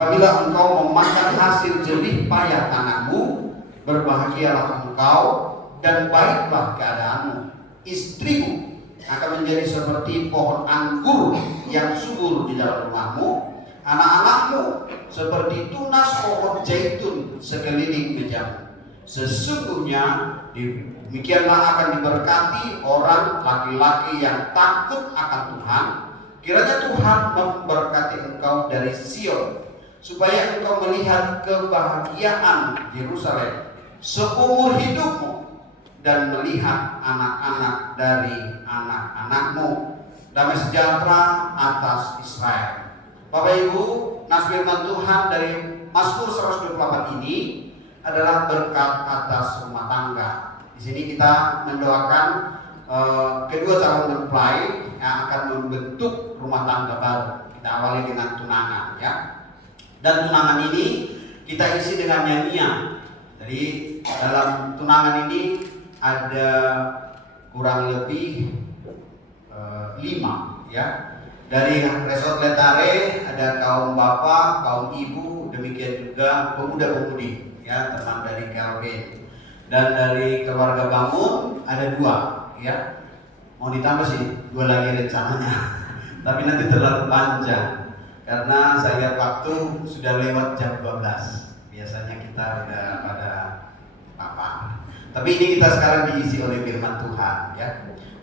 Apabila engkau memakan hasil jerih payah tanganmu, berbahagialah engkau dan baiklah keadaanmu. Istrimu akan menjadi seperti pohon anggur yang subur di dalam rumahmu. Anak-anakmu seperti tunas pohon zaitun sekeliling mejamu. Sesungguhnya demikianlah akan diberkati orang laki-laki yang takut akan Tuhan. Kiranya Tuhan memberkati engkau dari Sion, supaya engkau melihat kebahagiaan Yerusalem seumur hidupmu, dan melihat anak-anak dari anak-anakmu. Damai sejahtera atas Israel. Bapak Ibu, nas firman Tuhan dari Mazmur 128 ini adalah berkat atas rumah tangga. Di sini kita mendoakan kedua calon mempelai yang akan membentuk rumah tangga baru. Kita awali dengan tunangan, ya. Dan tunangan ini kita isi dengan nyanyian. Jadi dalam tunangan ini ada kurang lebih 5, ya. Dari Resort Letare ada kaum bapak, kaum ibu, demikian juga pemuda-pemudi, ya, teman dari Calvin. Dan dari keluarga Bangun ada 2, ya. Mau ditambah sih 2 lagi rencananya, tapi nanti terlalu panjang karena saya lihat waktu sudah lewat jam 12. Biasanya kita udah pada papa. Tapi ini kita sekarang diisi oleh firman Tuhan, ya.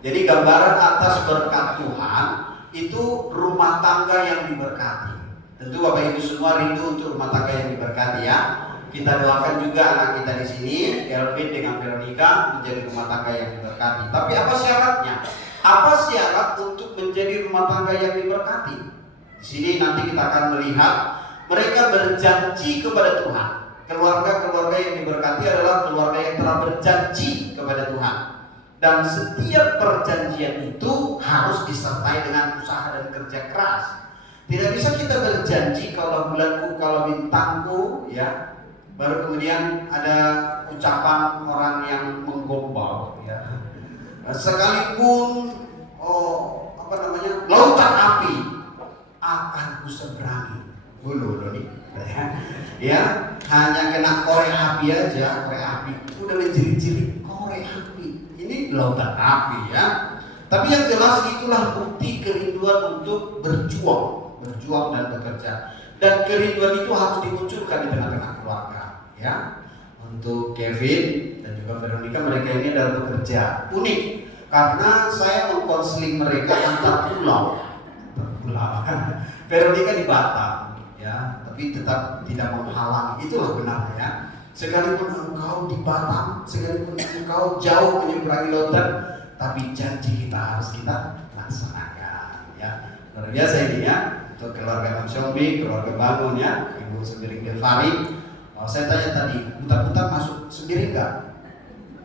Jadi gambaran atas berkat Tuhan itu rumah tangga yang diberkati. Tentu Bapak Ibu semua rindu untuk rumah tangga yang diberkati, ya. Kita doakan juga anak kita di sini, Kelvin dengan Veronica, menjadi rumah tangga yang diberkati. Tapi apa syaratnya? Apa syarat untuk menjadi rumah tangga yang diberkati? Di sini nanti kita akan melihat mereka berjanji kepada Tuhan. Keluarga-keluarga yang diberkati adalah keluarga yang telah berjanji kepada Tuhan. Dan setiap perjanjian itu harus disertai dengan usaha dan kerja keras. Tidak bisa kita berjanji kalau bulanku, kalau bintangku, ya. Baru kemudian ada ucapan orang yang menggombal, ya. Sekalipun lautan api akan kuseberangi. Dulu nih, ya. Hanya kena korek api aja, korek api udah menjerit-jerit korek api. Ini lautan api, ya. Tapi yang jelas itulah bukti kerinduan untuk berjuang dan bekerja. Dan kerinduan itu harus dimunculkan di tengah-tengah keluarga, ya. Untuk Kevin dan juga Veronica, mereka ini adalah bekerja unik karena saya mengkonseling mereka antar pulau. Veronica di Batam, ya, tapi tetap tidak menghalangi. Itulah benarnya. Sekalipun engkau di Batam, sekalipun engkau jauh menyeberangi lautan, tapi janji kita harus kita laksanakan, ya. Luar biasa ini, ya. Untuk keluarga Namsombi, keluarga Bangun, ya, Ibu Sembiring Delvari. Saya tanya tadi, bentar-bentar masuk sendiri enggak?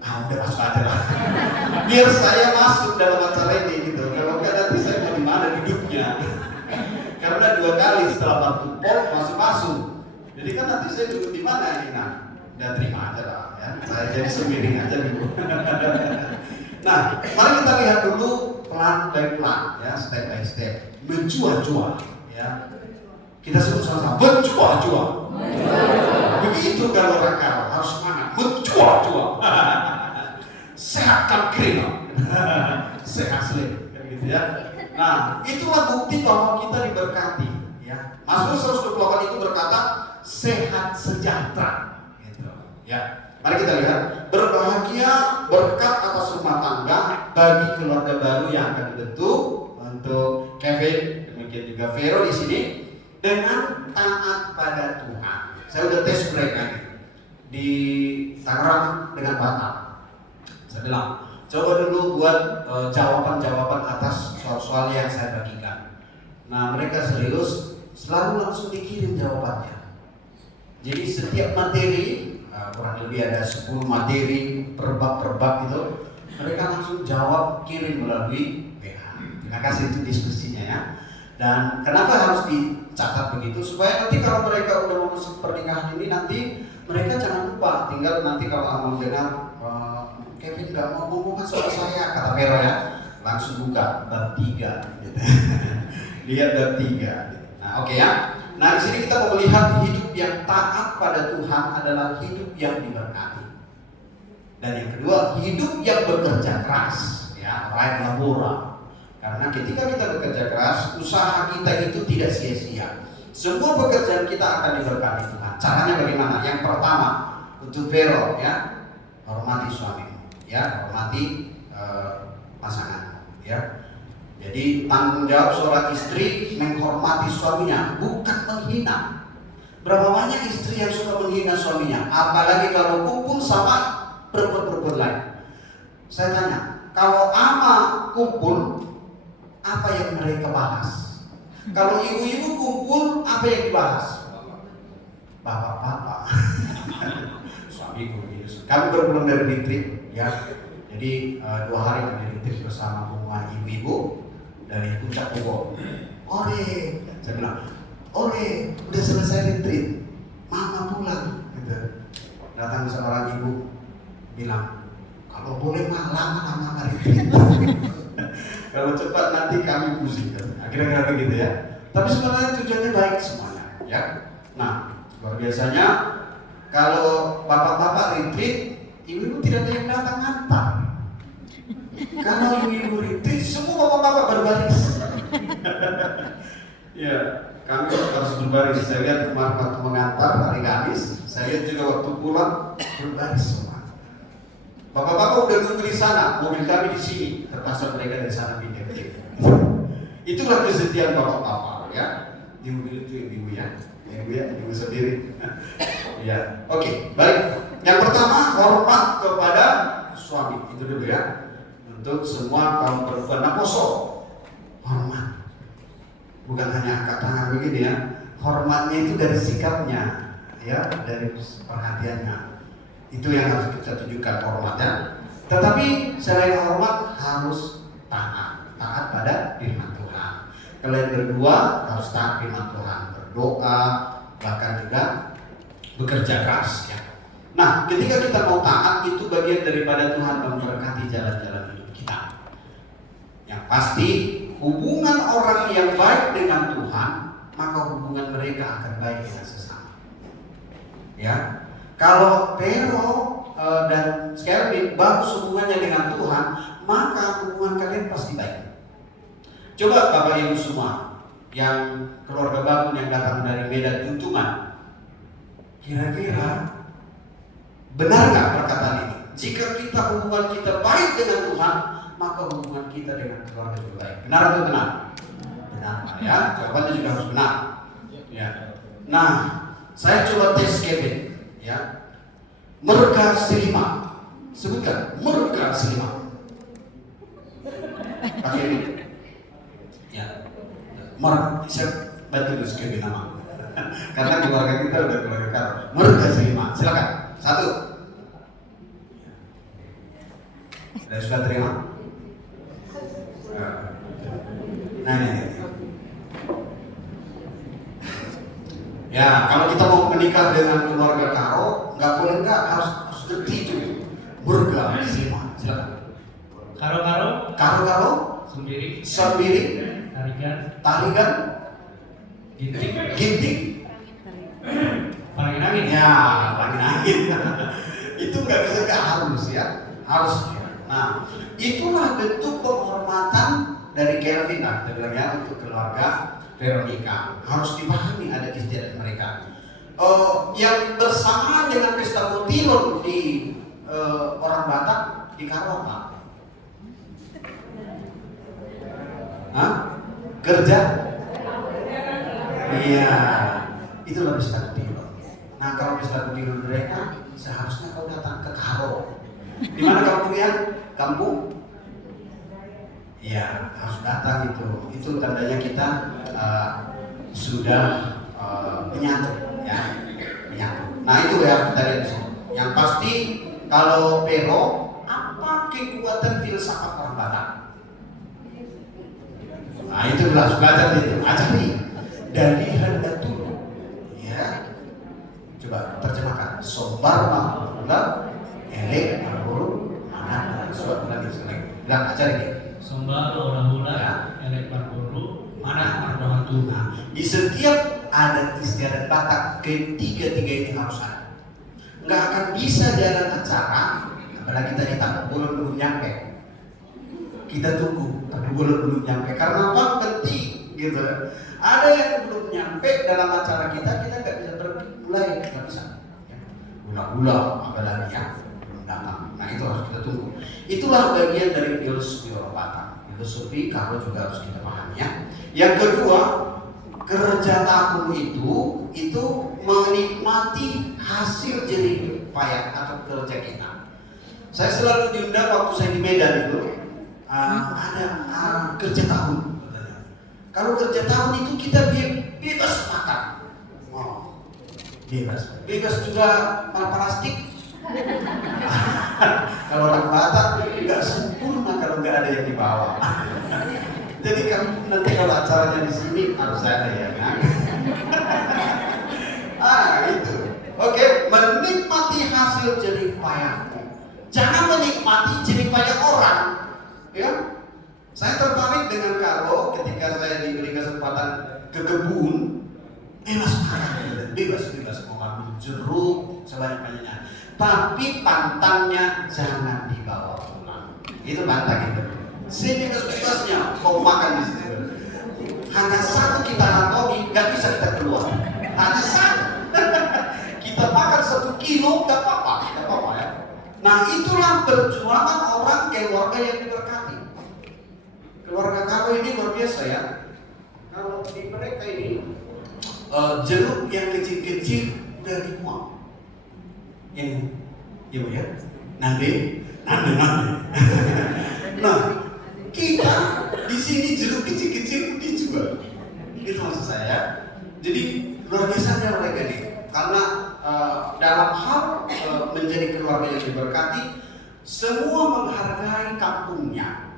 Udah masuk aja lah. Biar saya masuk dalam acara ini, gitu. Kalau enggak nanti saya mau di mana hidupnya. Karena 2 kali setelah waktu pol masuk. Jadi kan nanti saya duduk di mana ini? Nah, udah terima aja lah, ya. Saya jadi Sembiring aja dulu. Nah, mari kita lihat dulu pelan by pelan, ya, step by step. Menjual-jual, ya. Kita sebut sama-sama menjual-jual. Begitu kalau rakal harus semangat menjual-jual. Sehatkan keringat, sehat slim, gitu, ya. Nah, itulah bukti bahwa kita diberkati, ya. Mazmur 128 itu berkata sehat sejahtera, gitu, ya. Mari kita lihat, berbahagia berkat atas rumah tangga bagi keluarga baru yang akan dibentuk. Untuk Kevin, demikian juga Vero di sini, dengan taat pada Tuhan. Saya udah tes mereka di Tangerang dengan Batam. Saya bilang, coba dulu buat jawaban-jawaban atas soal-soal yang saya bagikan. Nah, mereka serius, selalu langsung dikirim jawabannya. Jadi setiap materi, kurang lebih ada 10 materi per bab itu, mereka langsung jawab, kirim melalui WA. Terima kasih untuk diskusinya, ya. Dan kenapa harus dicatat begitu? Supaya nanti kalau mereka udah mau masuk pernikahan ini, nanti mereka jangan lupa. Tinggal nanti kalau abang dengar Kevin nggak mau ngomong sama saya, kata Vero, ya, langsung buka bab 3, gitu. Lihat bab 3. Nah, oke, ya. Nah, di sini kita mau melihat yang taat pada Tuhan adalah hidup yang diberkati. Dan yang kedua, hidup yang bekerja keras, ya, right labora. Karena ketika kita bekerja keras, usaha kita itu tidak sia-sia. Semua pekerjaan kita akan diberkati Tuhan. Caranya bagaimana? Yang pertama, untuk Vero, ya, hormati suamimu, ya, hormati pasangan, ya. Jadi tanggung jawab seorang istri menghormati suaminya, bukan menghina. Berapa banyak istri yang suka menghina suaminya, apalagi kalau kumpul sama perempuan-perempuan lain. Saya tanya, kalau ama kumpul, apa yang mereka bahas? Kalau ibu-ibu kumpul, apa yang dibahas? Bapak-bapak. Suamiku gitu. Kami baru pulang dari retreat, ya. Jadi 2 hari kami retreat bersama semua ibu-ibu dari Puncak Bogor. Ore, saya bilang, ore, udah selesai retreat, mama pulang. Gitu. Datang seorang ibu bilang, kalau boleh lama-lama retreat. Kalau cepat nanti kami pusing. Akhirnya begitu ya. Tapi sebenarnya tujuannya baik semuanya, ya. Nah, luar biasanya kalau bapak-bapak retreat, ibu-ibu tidak ada yang datang antar. Kalau ibu-ibu retreat, semua bapak-bapak berbaris. Ya, kami harus berbaris. Saya lihat kemarin waktu mengantar hari Kamis, saya lihat juga waktu pulang berbaris semua. Bapak-bapak udah nunggu di sana, mobil kami di sini, terpaksa mereka dari sana pindah ke sini. Itulah kesetiaan bapak-bapak, ya. Di mobil itu ibu ya, ibu sendiri. Ya, oke, baik. Yang pertama, hormat kepada suami, itu dulu ya. Untuk semua kaum perempuan, naposo, hormat. Bukan hanya angkat tangan begini ya, hormatnya itu dari sikapnya, ya, dari perhatiannya. Itu yang harus kita tunjukkan hormatnya. Tetapi selain hormat harus taat pada firman Tuhan. Kalian berdua harus taat firman Tuhan, berdoa, bahkan juga bekerja keras. Ya. Nah, ketika kita mau taat itu bagian daripada Tuhan memberkati jalan-jalan hidup kita. Yang pasti hubungan orang yang baik dengan Tuhan, maka hubungan mereka akan baik dengan sesama. Ya. Kalau Pero dan Kelvin bagus hubungannya dengan Tuhan, maka hubungan kalian pasti baik. Coba Bapak Ibu semua yang keluarga bangun yang datang dari Medan Tuntungan, kira-kira benar nggak perkataan ini? Jika kita hubungan kita baik dengan Tuhan, maka hubungan kita dengan keluarga juga baik. Benar atau benar? Benar, ya. Jawabannya juga harus benar. Ya. Nah, saya coba tes Kevin. Ya, merga selima, sebutkan merga selima. Pakai ini, ya, merga. Saya bantu dulu sekali nama, karena keluarga kita udah keluarga karo. Merga selima, silakan. 1. Sudah terima? Nah, ini. Ya, kalau kita mau menikah dengan keluarga karo, nggak boleh harus ngerti itu. Burga, silakan. Karo, sendiri, tarigan, ginting, angin. Ya, angin. Itu nggak bisa harus ya, harus. Nah, itulah bentuk penghormatan dari Kelvin lah, ya, untuk keluarga Veronica. Harus dipahami ada istiadat mereka. Yang bersamaan dengan pesta mutilon di orang Batak di Karawang. Kerja? Iya, itulah pesta mutilon. Nah, kalau pesta mutilon mereka seharusnya kau datang ke Karo. Di mana kampungnya? Kampung? Iya, harus datang itu. Itu tandanya kita sudah menyatu, ya, menyatu. Nah, itu ya kita lihat di sini. Yang pasti kalau Pero, apa kekuatan filsafat orang Batak? Nah, itu harus belajar itu, ajari dari hendak dulu, ya. Coba terjemahkan. Sobar mahula, elek marhulu, mana suatu lagi selek. Bilang ajari dia. Sombal orang hula, elek berburu, mana berdoa Tuhan. Di setiap adat istiadat Batak, ketiga-tiga ini harus ada. Nggak akan bisa jalan acara, apalagi tadi tak belum nyampe. Kita tunggu, tapi belum nyampe. Karena apa? Penting, gitu. Ada yang belum nyampe dalam acara kita nggak bisa mulai, nggak bisa. Gula-gula, apalagi ya belum datang. Nah itu harus kita tunggu. Itulah bagian dari filosofi orang Batak. Filosofi kalau juga harus kita pahami ya. Yang kedua, kerja tahun itu menikmati hasil jerih payah atau kerja kita. Saya selalu diundang waktu saya di Medan itu ada kerja tahun. Kalau kerja tahun itu kita bebas makan, bebas juga plastik. Kalau orang Batak nggak sempurna kalau nggak ada yang dibawa. Jadi kamu nanti kalau acaranya di sini harus ada ya kan? Itu. Oke, menikmati hasil jerih payahmu. Jangan menikmati jerih payah orang. Ya, saya tertarik dengan kalau ketika saya diberi kesempatan ke kebun, bebas makan, bebas mau ambil jeruk sebanyak-banyaknya. Tapi pantangnya jangan dibawa pulang. Itu pantang itu. Sebebas-bebasnya kau makan di situ. Hanya satu kita anatomi, nggak bisa kita keluar. Hanya satu. Kita makan 1 kilo, nggak apa-apa ya. Nah itulah perjuangan orang keluarga yang diberkati. Keluarga kau ini luar biasa ya. Kalau di mereka ini jeruk yang kecil-kecil udah dibuang. Yang ya, nanti. Nah, kita di sini jeruk kecil-kecil dijual. Itu maksud saya. Jadi luar biasanya mereka nih, karena dalam hal menjadi keluarga yang diberkati, semua menghargai kampungnya.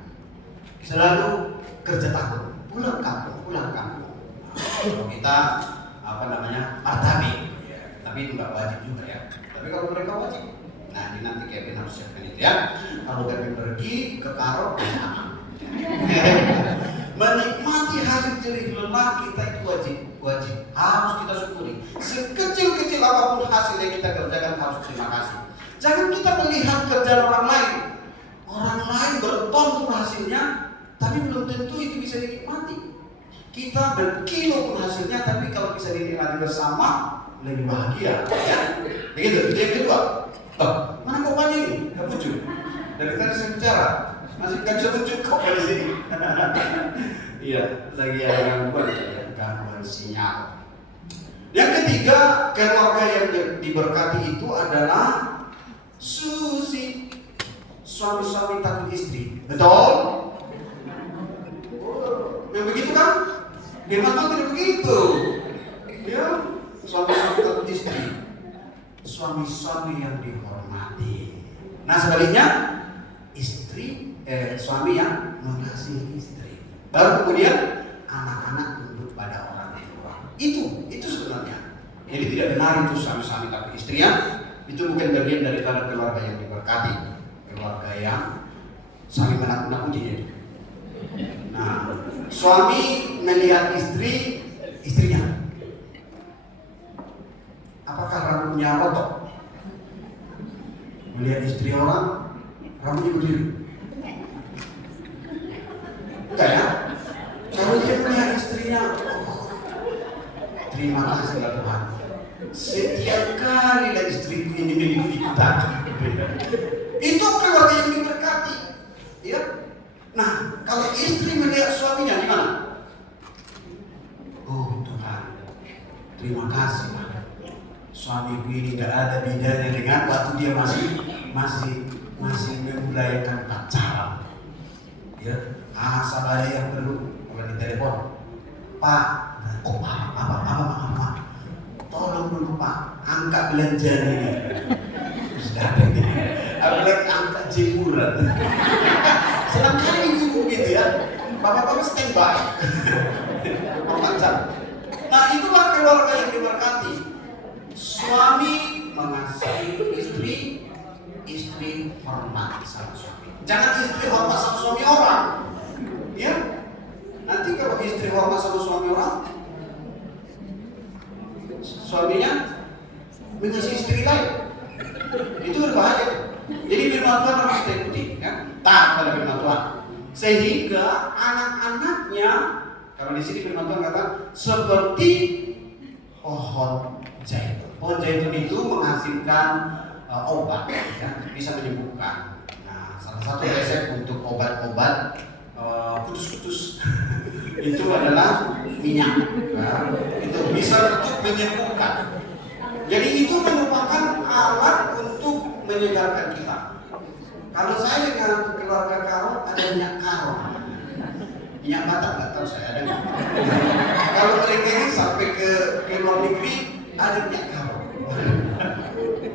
Selalu kerja tahun, pulang kampung. Kalau kita martabi, ya. Tapi itu nggak wajib juga ya. Tapi kalau mereka wajib, nah ini nanti Kevin harus siapkan itu ya. Kalau Kevin pergi ke Karo, menikmati hasil jerih lelah kita itu wajib harus kita syukuri. Sekecil-kecil apapun hasil yang kita kerjakan harus terima kasih. Jangan kita melihat kerjaan orang lain bertonton hasilnya, tapi belum tentu itu bisa dinikmati. Kita berkilo pun hasilnya, tapi kalau bisa dinikmati bersama lebih bahagia ya. Begitu. Yang kedua, mana kopannya ini? Gak muncul. Dari tadi saya bicara masih gak bisa muncul kok di sini. Iya, lagi ada gangguan sinyal. Yang ketiga, keluarga yang diberkati itu adalah Susi, suami-suami takut istri. Betul? Yang begitu kan? Firman Tuhan tidak begitu. Ya, suami-suami takut istri, suami-suami yang dihormati. Nah sebaliknya, suami yang mengasihi istri. Baru kemudian anak-anak tunduk pada orang tua. Itu sebenarnya. Jadi tidak benar itu suami-suami takut istri ya. Itu bukan bagian daripada keluarga yang diberkati. Keluarga yang saling menakut-nakutinya. Nah, suami melihat istrinya. Apakah rambutnya rotok? Melihat istri orang, rambutnya berdiri. Enggak ya? Kalau dia melihat istrinya, terima kasih ya Tuhan. Setiap kali lah istriku ini mengikuti kita. Itu keluarga yang diberkati. Ya. Nah, kalau istri melihat suaminya gimana? Oh Tuhan, terima kasih Pak. Suamiku ini tidak ada bedanya dengan waktu dia masih memulakan pacaran. Ya, sabar yang perlu kalau di telepon. Pak, apa? Tolong dulu Pak, angkat belanjaan ini. Sudah ada ini. Apalagi angkat jemuran. Senang kali ibu gitu ya. Bapak-bapak standby. Nah itulah keluarga yang diberkati. Suami mengasihi istri hormat sama suami. Jangan istri hormat sama suami orang. Ya. Nanti kalau istri hormat sama suami orang, dengan si istri lain. Itu berbahaya. Jadi firman Tuhan harus kita ikuti, kan? Taat pada firman Tuhan. Sehingga anak-anaknya, kalau di sini firman Tuhan kata seperti pohon zaitun. Pohon zaitun itu menghasilkan obat, ya, bisa menyembuhkan. Nah, salah satu resep untuk obat-obat putus-putus itu adalah minyak. Nah, itu bisa untuk menyembuhkan. Jadi itu merupakan alat untuk menyegarkan kita. Kalau saya dengan keluarga Karo ada minyak Karo, minyak Batak nggak tahu saya ada nggak. Kalau mereka ini sampai ke luar negeri ada minyak Karo,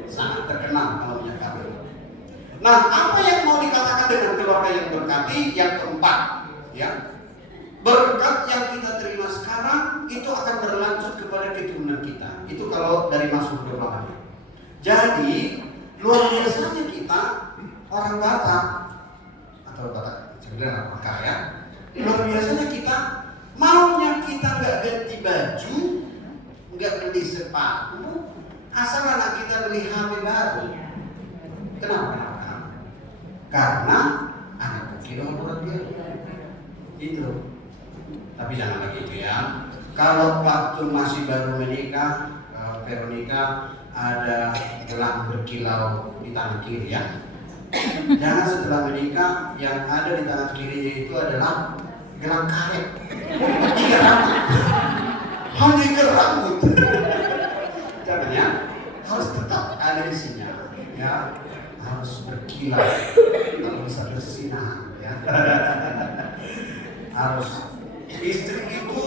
sangat terkenal kalau minyak Karo. Nah, apa yang mau dikatakan dengan keluarga yang berkati? Yang keempat, ya, berkat yang kita terima sekarang itu akan berlanjut kepada keturunan kita. Itu kalau dari Mazmur 28. Jadi luar biasanya kita orang Batak atau Batak sebenarnya orang kaya, luar biasanya kita maunya kita nggak ganti baju, nggak beli sepatu, asal anak kita beli HP baru. Kenapa? Karena anak kecil orang dia itu. Tapi jangan begitu ya. Kalau waktu masih baru menikah, Veronica ada gelang berkilau di tangan kiri ya. Jangan setelah menikah yang ada di tangan kirinya itu adalah gelang karet. Ikat rambut. Hanya ikat rambut. Jangan ya. Harus tetap ada isinya ya. Harus berkilau. Kalau bisa bersinar ya. Harus. Istri itu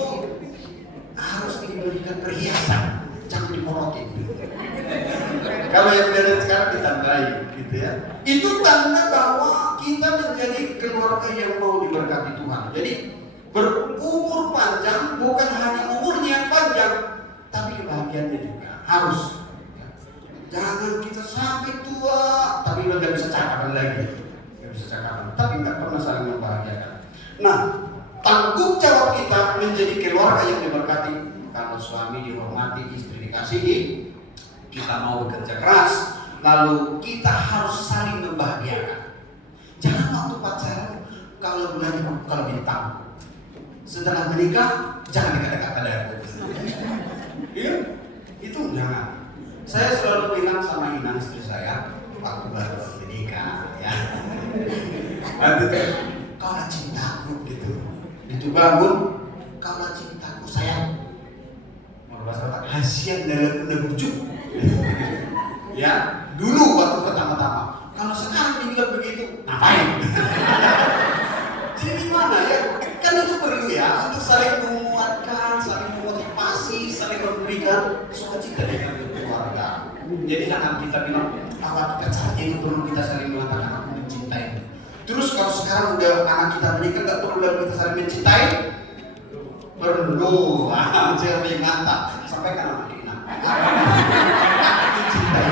harus diberikan perhiasan, jangan dimorotin. Kalau yang dari sekarang ditambahin, gitu ya. Itu tanda bahwa kita menjadi keluarga yang mau diberkati Tuhan. Jadi berumur panjang bukan hanya umurnya yang panjang, tapi kebahagiaannya juga harus. Jangan kita sampai tua, tapi udah nggak bisa cakapan lagi, nggak bisa cakapan. Tapi nggak pernah saling membahagiakan. Nah, tanggung jawab kita menjadi keluarga yang diberkati. Kalau suami dihormati, istri dikasihi, kita mau bekerja keras, lalu kita harus saling membahagiakan. Jangan waktu pacaran kalau bintang. Setelah menikah jangan dekat-dekat pada aku. Iya, itu jangan. Saya selalu bilang sama Ina istri saya waktu baru menikah, ya. Waktu itu, kau cintaku gitu. Itu bangun, kalau cintaku sayang. Hasian dalam bujuk. Ya, dulu waktu pertama-tama. Kalau sekarang dibilang begitu, ngapain? Jadi gimana ya? Kan itu perlu ya untuk saling menguatkan, saling memotivasi, saling memberikan sukacita dengan keluarga. Jadi jangan kita bilang awal kita saja itu perlu kita saling mengatakan aku mencintai. Terus kalau sekarang udah anak kita menikah nggak perlu lagi kita saling mencintai? Perlu, jadi mantap. Sampaikan sama Dina. Mencintai.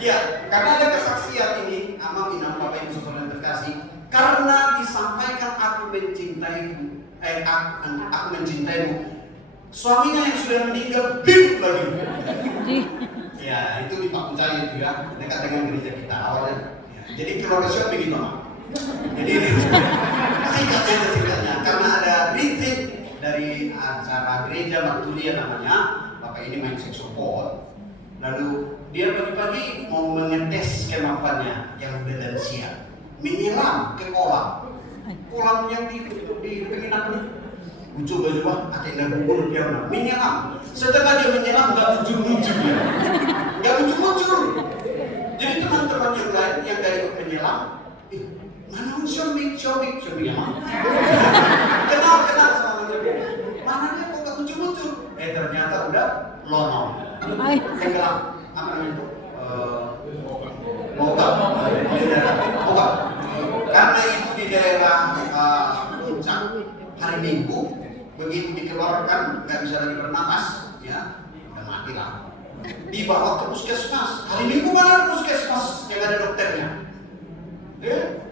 Ya, karena ada kesaksian ini, Amang Ina, Bapak Ibu Saudara terkasih, karena disampaikan aku mencintaimu, aku mencintaimu. Suaminya yang sudah meninggal hidup lagi. Ya, itu di Pak Pucai itu ya, dekat dengan gereja kita awalnya. Ya, jadi keluarga suami begitu, Mak. Jadi ceritanya karena ada retreat dari acara gereja Baktulia namanya, Bapak ini main saksofon. Lalu dia pagi-pagi mau mengetes kemampuannya yang udah lansia, menyelam ke kolam yang di penginapan itu. Coba ada yang gugur dia menyelam. Setelah dia menyelam nggak muncul ya, nggak muncul. Jadi teman-teman yang lain yang gak ikut menyelam, mana Syomik ya mak? Kenal sama dia. Mana dia kok gak muncul? Ternyata udah lonong. Tenggelam. Apa namanya itu? Mogak. Karena itu di daerah Puncak hari Minggu, begitu dikeluarkan nggak bisa lagi bernapas, ya udah mati lah. Dibawa ke puskesmas. Hari Minggu mana ada puskesmas yang ada dokternya?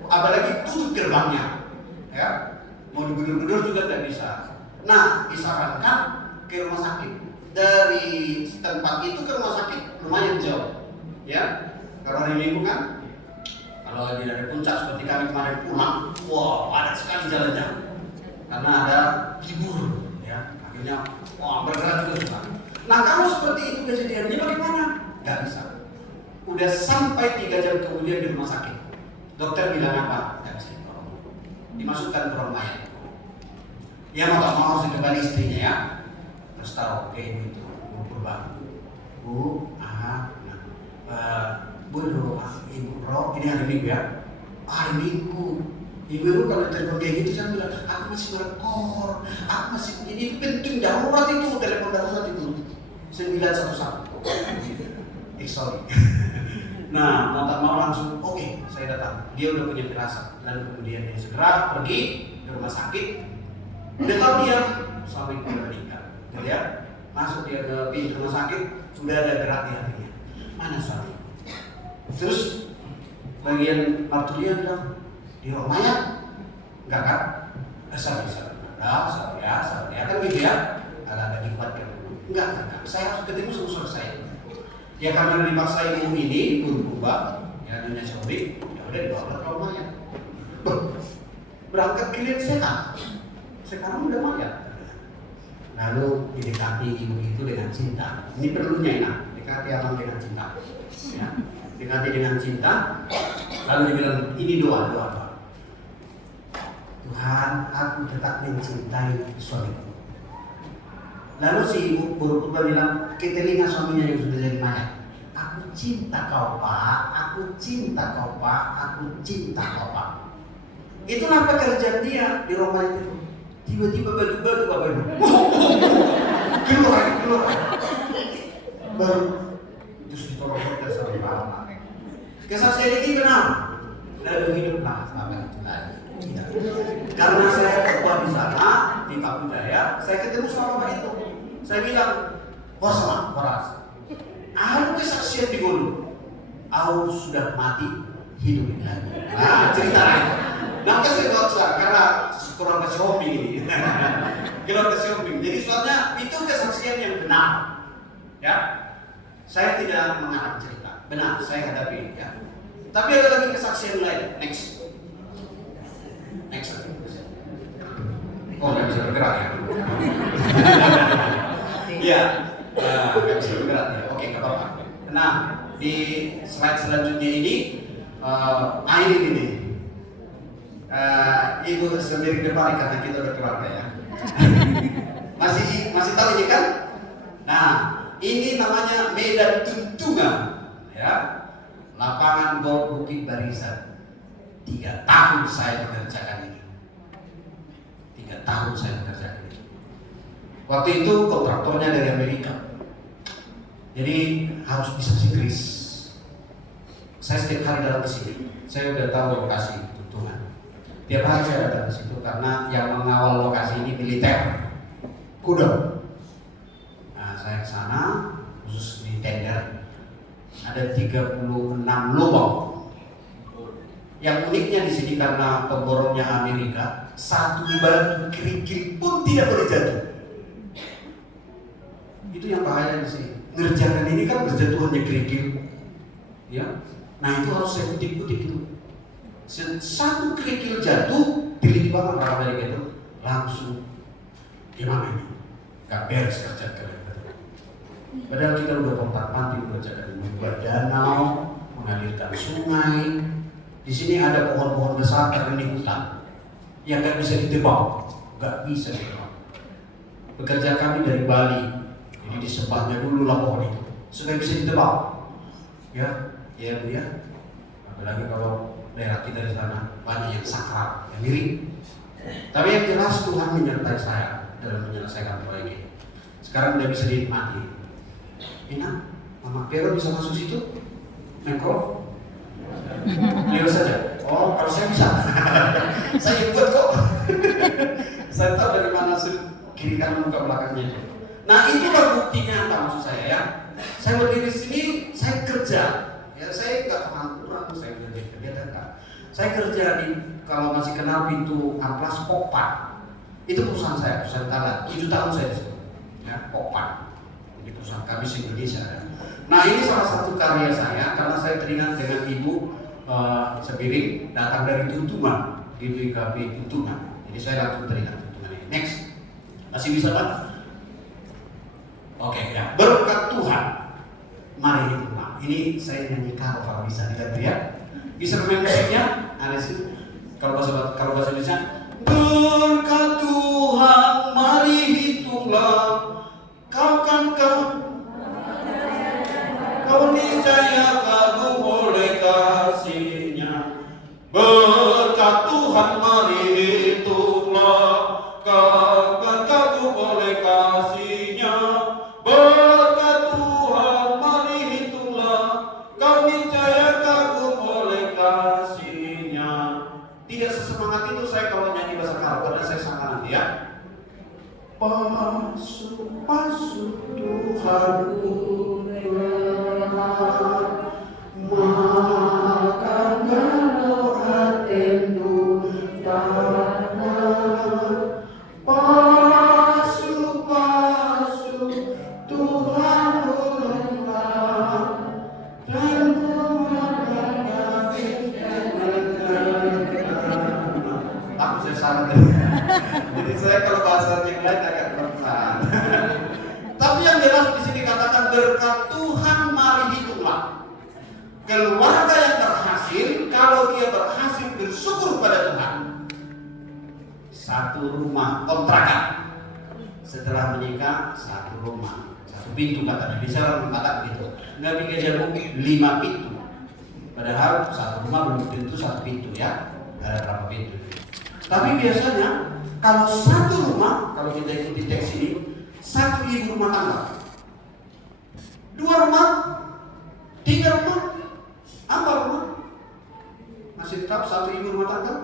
Apalagi tutup gerbangnya, ya mau digedur-gedur juga tidak bisa. Nah, disarankan ke rumah sakit. dari tempat itu ke rumah sakit lumayan jauh, ya. Kalau hari Minggu kan, kalau dari puncak seperti kami kemarin pulang, wah padat sekali jalannya, karena ada libur, ya. Akhirnya, wah bergerak juga susah. Nah kalau seperti itu kejadiannya bagaimana? Gak bisa. Udah sampai 3 jam kemudian di rumah sakit, dokter bilang apa? Gak bisa ditolong, dimasukkan ke ruang mayat. Ya mau tak mau harus kembali istrinya ya. Terus tahu, oke itu Bu Purba, Bu, Bu Ro, Ibu Ro, ini hari Minggu ya. Hari Minggu, Ibu kalau telepon kayak gitu saya bilang, aku masih merekor, aku masih ini itu penting darurat itu, telepon darurat itu 911. Sorry. Nah, mau tak mau langsung, oke, saya datang. Dia udah punya firasat, dan kemudian dia segera pergi ke rumah sakit. Udah tahu dia suami dia meninggal, gitu ya. Masuk dia ke pintu rumah sakit, sudah ada gerak di hatinya. Mana suami? Terus bagian martulia bilang di ruang mayat, enggak kan? Sabar ya, kan gitu ya. Agak dikuatkan. Enggak. Saya harus ketemu sama saudara saya. Ya karena dipaksa ibu ini, Ibu Mbak, ya Nyonya Sobri, ya udah dibawa ke ruang mayat. Berangkat klinik sehat. Sekarang udah mayat. Lalu didekati ibu itu dengan cinta. Ini perlunya enak, dekati abang dengan cinta. Ya, dekati dengan cinta. Lalu dibilang ini doa. Tuhan, aku tetap mencintai suamiku. Lalu si ibu Purba bilang ke telinga suaminya yang sudah jadi mayat, aku cinta kau Pak, aku cinta kau Pak, aku cinta kau Pak. Itulah pekerjaan dia di rumah itu. Tiba-tiba baju keluar baru terus ditolong sama Pak. Kesaksian ini benar, lalu hiduplah sampai itu lagi. Karena saya ketua di sana di Kampung Jaya, saya ketemu sama Bapak itu. Saya bilang, waras. Aku kesaksian di Gulu. Aku sudah mati, hidup lagi. Nah, cerita lain. Nah, saya karena kurang kasih hobi ini. Kurang kasih hobi. Jadi soalnya itu kesaksian yang benar. Ya, saya tidak mengarang cerita. Benar, saya hadapi. Ya. Tapi ada lagi kesaksian lain. Next. Oh, nggak bisa bergerak ya? Iya, nggak bisa bergerak ya. Oke, nggak apa-apa. Nah, di slide selanjutnya ini, ini. Ibu sendiri depan karena kita udah keluarga ya. masih tahu ini kan? Nah, ini namanya Medan Tuntungan, ya. Lapangan golf Bukit Barisan. 3 tahun saya mengerjakan ini. 3 tahun saya mengerjakan ini. Waktu itu kontraktornya dari Amerika, jadi harus bisa Inggris. Saya setiap hari datang ke sini. Saya udah tahu lokasi Tuntungan. Tiap hari saya datang ke situ karena yang mengawal lokasi ini militer. Kuda. Nah, saya ke sana khusus di tender. Ada 36 lubang. Yang uniknya di sini karena pemborongnya Amerika, satu batu kerikil pun tidak boleh jatuh. Itu yang bahaya di sini. Ngerjakan ini kan berjatuhannya kerikil, ya. Nah itu harus saya kutip-kutip itu. Satu kerikil jatuh, tiba-tiba orang Amerika itu langsung gimana ini? Gak beres kerja kalian. Padahal kita udah pompat-panti mengerjakan membuat danau, mengalirkan sungai. Di sini ada pohon-pohon besar karena ini hutan yang nggak bisa ditebang, nggak bisa ditebang. Pekerja kami dari Bali, jadi disembahnya dulu lah pohon itu supaya bisa ditebang. Ya, Bu ya. Apalagi kalau daerah kita di sana banyak yang sakral, yang miring. Tapi yang jelas Tuhan menyertai saya dalam menyelesaikan proyek ini. Sekarang udah bisa dinikmati. Enak, Mama Pero bisa masuk situ, Menko. Beliau saja. Oh, kalau saya bisa. Saya buat kok. Saya tahu dari mana kiri kanan muka belakangnya. Nah, itulah buktinya apa maksud saya ya. Saya berdiri di sini, saya kerja. Ya, saya nggak pengangguran, saya kerja enggak. Saya kerja di kalau masih kenal pintu Amplas Pokpan. Itu perusahaan saya, perusahaan tanah. 7 tahun saya di situ. Ya, Pokpan. di perusahaan kami di Indonesia. Nah ini salah satu karya saya karena saya teringat dengan Ibu Sepiring datang dari Tuntungan, GBKB Tuntungan. Jadi saya langsung teringat Tuntungan ini. Next, masih bisa Pak? Oke ya. Berkat Tuhan, mari hitunglah. Ini saya nyanyi kalau bisa dilihat ya. Bisa bermain musiknya? Ada sih. Kalau bahasa Indonesia, berkat Tuhan, mari hitunglah. Kau niscaya kagum oleh kasih-Nya. Berkat Tuhan, mari hitunglah. Kau kagum oleh kasih-Nya. Berkat Tuhan, mari hitunglah. Kau niscaya kagum oleh kasih-Nya. Tidak sesemangat itu saya kalau nyanyi bahasa Arab, karena saya sangat nanti ya. Pasuk Tuhanku benar, makan kalau hatimu tanah. Pasuk Tuhan benar, dan aku saya sangat. Jadi saya kalau bahasa yang lain agak kurang. Tapi yang jelas di sini katakan berkat Tuhan mari hitunglah. Keluarga yang berhasil kalau dia berhasil bersyukur pada Tuhan. Satu rumah kontrakan. Setelah menikah satu rumah, satu pintu kata di sana kata begitu. Nggak bikin jagung 5 pintu. Padahal satu rumah belum tentu satu pintu ya. Ada berapa pintu? Tapi biasanya kalau satu rumah, kalau kita ikuti teks ini, satu ibu rumah tangga, 2 rumah, 3 rumah, 4 rumah, masih tetap satu ibu rumah tangga?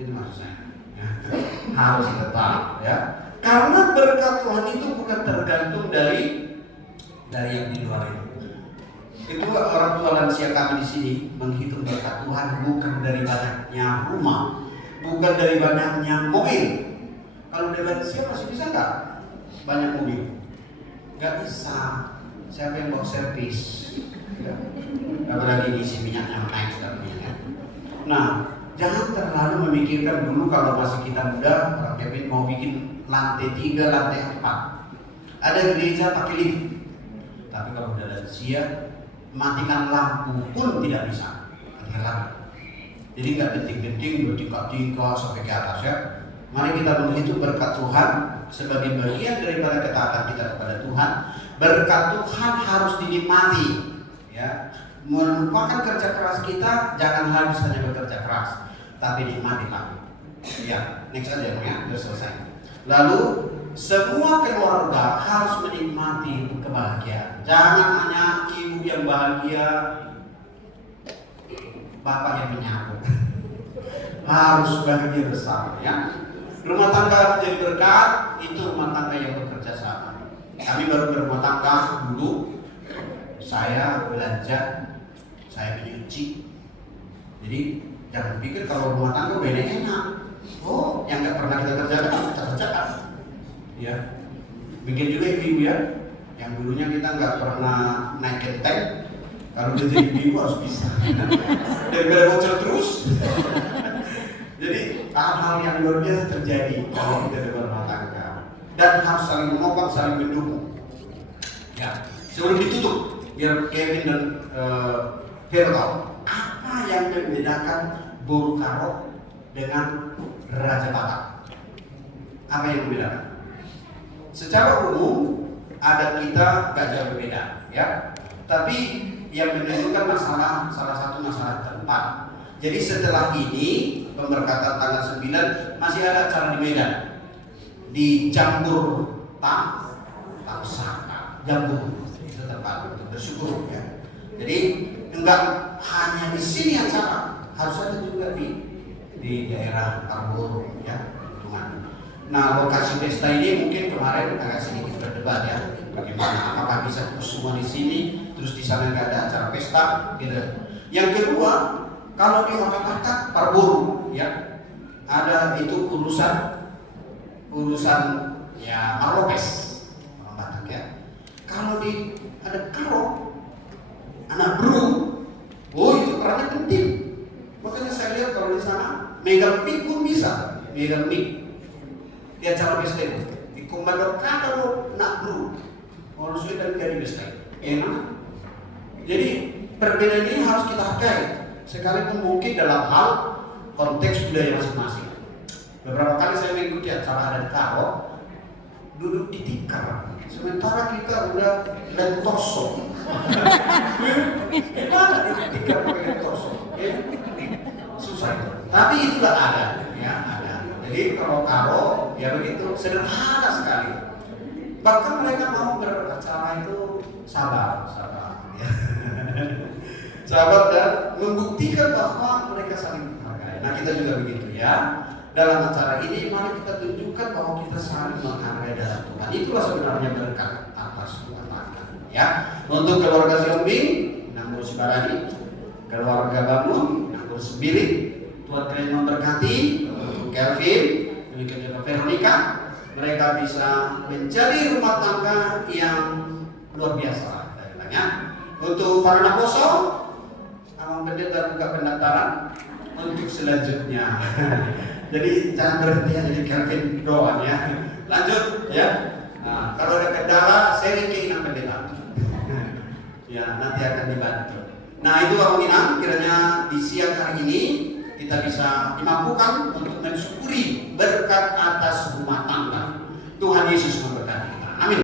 Itu maksud saya. Ya. Harus tetap, ya. Karena berkat Tuhan itu bukan tergantung dari yang di luar itu. Kedua, orang tua lansia kami di sini menghitung berkat Tuhan bukan dari banyaknya rumah, bukan dari banyaknya mobil. Kalau dari lansia masih bisa nggak banyak mobil? Nggak bisa. Siapa yang bawa servis? Apalagi isi minyaknya naik sebagainya. Nah, jangan terlalu memikirkan dulu kalau masih kita muda, Pak Kevin mau bikin lantai 3, lantai 4. Ada gereja pakai lift. Tapi kalau udah lansia, matikan lampu pun tidak bisa. Matikan lampu. Jadi nggak penting-penting bertingkat-tingkat sampai ke atas ya. Mari kita menghitung berkat Tuhan sebagai bagian daripada ketaatan kita kepada Tuhan. Berkat Tuhan harus dinikmati, ya. Melupakan kerja keras kita, jangan habis hanya bekerja keras, tapi nikmatilah. Ya, next aja ya, sudah selesai. Lalu semua keluarga harus menikmati kebahagiaan. Jangan hanya ibu yang bahagia, bapak yang menyambut. Harus bahagia bersama ya. Rumah tangga jadi berkat, itu rumah tangga yang bekerja sama. Kami baru berumah tangga dulu, saya belanja, saya menyuci. Jadi jangan pikir kalau rumah tangga beda enak. Oh, yang nggak pernah kita kerjakan kita kerjakan. Ya, bikin juga ibu ya. Yang dulunya kita nggak pernah naik genteng, kalau udah jadi ibu harus bisa. Daripada bocor terus. Jadi hal-hal yang luar biasa terjadi kalau kita berumah tangga. Dan harus saling menopang, saling mendukung. Ya, sebelum ditutup, biar Kevin dan Vero tahu apa yang membedakan Buru Karo dengan Raja Batak. Apa yang membedakan? Secara umum adat kita gak jauh berbeda, ya. Tapi yang menunjukkan masalah, salah satu masalah tempat. Jadi setelah ini pemberkatan tanggal 9 masih ada acara di Medan. Di Jambur Tangsaka, Jambur itu tempat untuk bersyukur ya. Jadi enggak hanya di sini acara, harus ada juga di daerah Tambur ya, Tungan. Nah, lokasi pesta ini mungkin kemarin agak sedikit berdebat ya, bagaimana apakah bisa semua di sini, terus di sana nggak ada acara pesta, gitu. Yang kedua, kalau di otak-otak Parburu ya, ada itu urusan ya Marlopes orang Batak ya. Kalau kalau ada karo, anak bro, oh itu perannya penting. Makanya saya lihat kalau di sana megang mic pun bisa, megang mic di acara pesta di komando kado nak bro, orang sudah dari pesta, enak. Jadi perbedaan ini harus kita hargai, sekalipun mungkin dalam hal konteks budaya masing-masing. Beberapa kali saya mengikuti acara adat karo, duduk di tikar, sementara kita udah lentoso. Gimana duduk di tikar pakai lentoso? Susah itu. Tapi itulah ada, ya ada. Jadi kalau karo, ya begitu sederhana sekali. Bahkan mereka mau beracara itu sabar. Ya. Sabar dan membuktikan bahwa mereka saling menghargai. Nah kita juga begitu ya. Dalam acara ini mari kita tunjukkan bahwa kita saling menghargai dalam Tuhan. Itulah sebenarnya berkat atas Tuhan. Ya, untuk keluarga Siombing, Nanggur Sibarani, keluarga Bangun, Nanggur Sembiring, Tuhan kalian memberkati. Untuk Kelvin, demikian juga Veronica, mereka bisa mencari rumah tangga yang luar biasa. Untuk para anak kosong, Abang Pendeta buka pendaftaran untuk selanjutnya. Jadi jangan berhenti hanya di Kelvin doang ya. Lanjut ya. Nah, kalau ada kendala, sharing keinginan pendeta. Ya nanti akan dibantu. Nah itu Abang Inang, kiranya di siang hari ini kita bisa dimampukan untuk mensyukuri berkat atas rumah tangga. Tuhan Yesus memberkati.